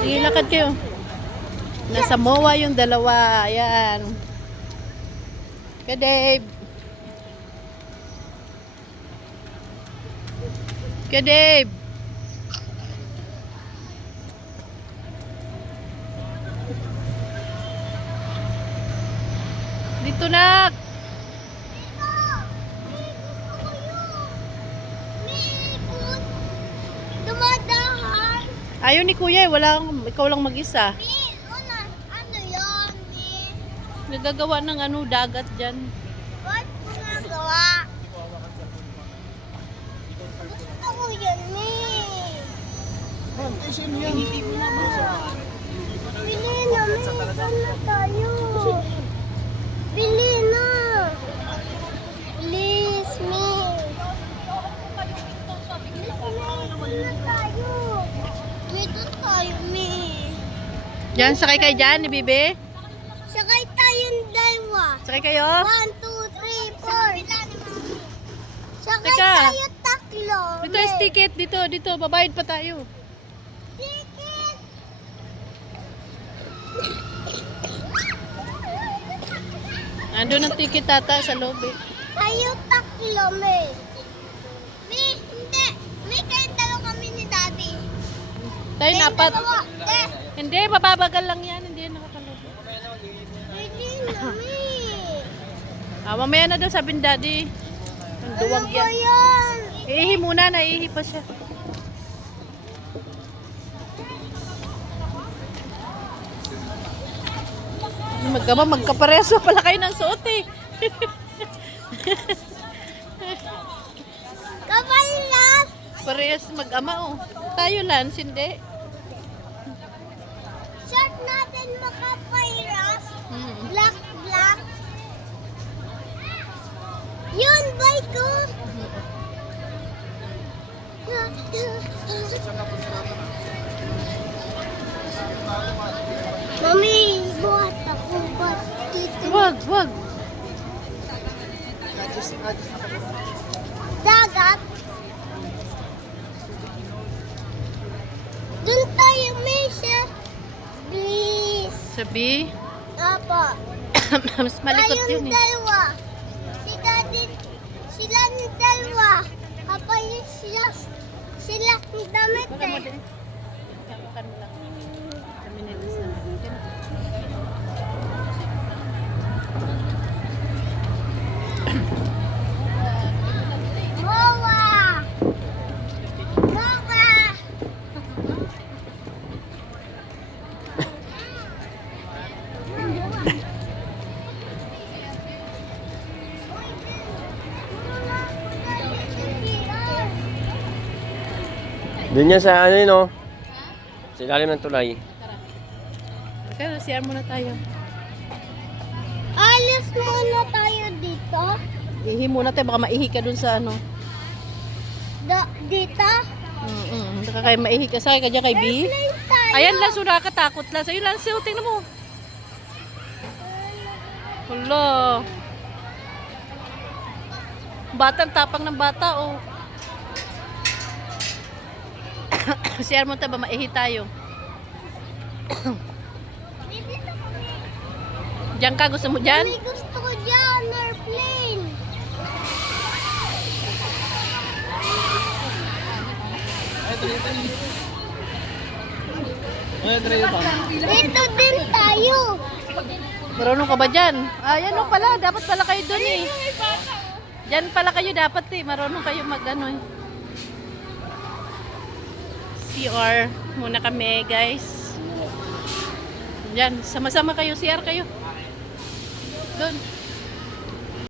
Sige, lakad kayo. Nasa MOA yung dalawa. Ayan. Kaya Dave. Kaya Dave. Dito na. Dumadahan. Ayaw ni Kuya eh. Ikaw lang mag-isa. Ano yun, Nagagawa ng dagat dyan. Ba't ginagawa? Gusto ko yan, Bili na, saan na tayo? Bili na. Please, Bili na tayo. Dito tayo, Diyan, sakay kayo dyan, ni Bibi. Sakay tayong dalawa. Sakay kayo. 1, 2, 3, 4. Sakay Teka. tayo taklo. Dito is ticket. Dito. Babayad pa tayo. Ticket. Andun ang ticket tata sa loob eh. Tayo taklo, hindi. Kahit dalawa kami ni Daddy. Tayo na apat. Dalawa. Hindi, mababagal lang yan. Hindi yan nakakalobo. Hindi na, Mamaya na daw sabi ni Daddy. Ang duwag Ano ba yan. yan? Ihi muna, naihi pa siya. Magkapareso pala kayo ng suot eh. Kapalas. Parehas mag-ama oh. Tayo Lance, hindi. Shirt natin makapairas. Hmm. Black. Yun, bike ko. Mami, buhat ako. Wag. Dagat. Doon tayo, Misha. Please. Sabi, Apa. mas malikot yun eh. Dalawa. Si Daddy, sila ni dalawa. Apa yun sila ang damit Baka mo eh. din. Makan mo lang. Kami nilis na. Mowa! Doon yan sa ano yun, oh. Sa ilalim ng tulay. Okay, CR muna tayo. Alis muna tayo dito. Ihi muna tayo, baka maihi ka dun sa ano. Dito? Baka kayo maihi ka. Sakay ka dyan kay B. Airplane tayo. Ayan lang, nakakatakot lang. Sa'yo lang, sa'yo, tingnan mo. Hala. Batang tapang ng bata, oh. CR mo tayo, ba maihi tayo. Dito kami. Diyan ka, gusto mo dyan? Mami, gusto ko dyan, airplane. Dito din tayo. Marunong ka ba dyan? Ayan o pala, dapat pala kayo dun eh. Dyan pala kayo dapat eh. Marunong kayo mag ano eh. CR muna kami guys. Dyan, sama-sama kayo, CR kayo. Doon.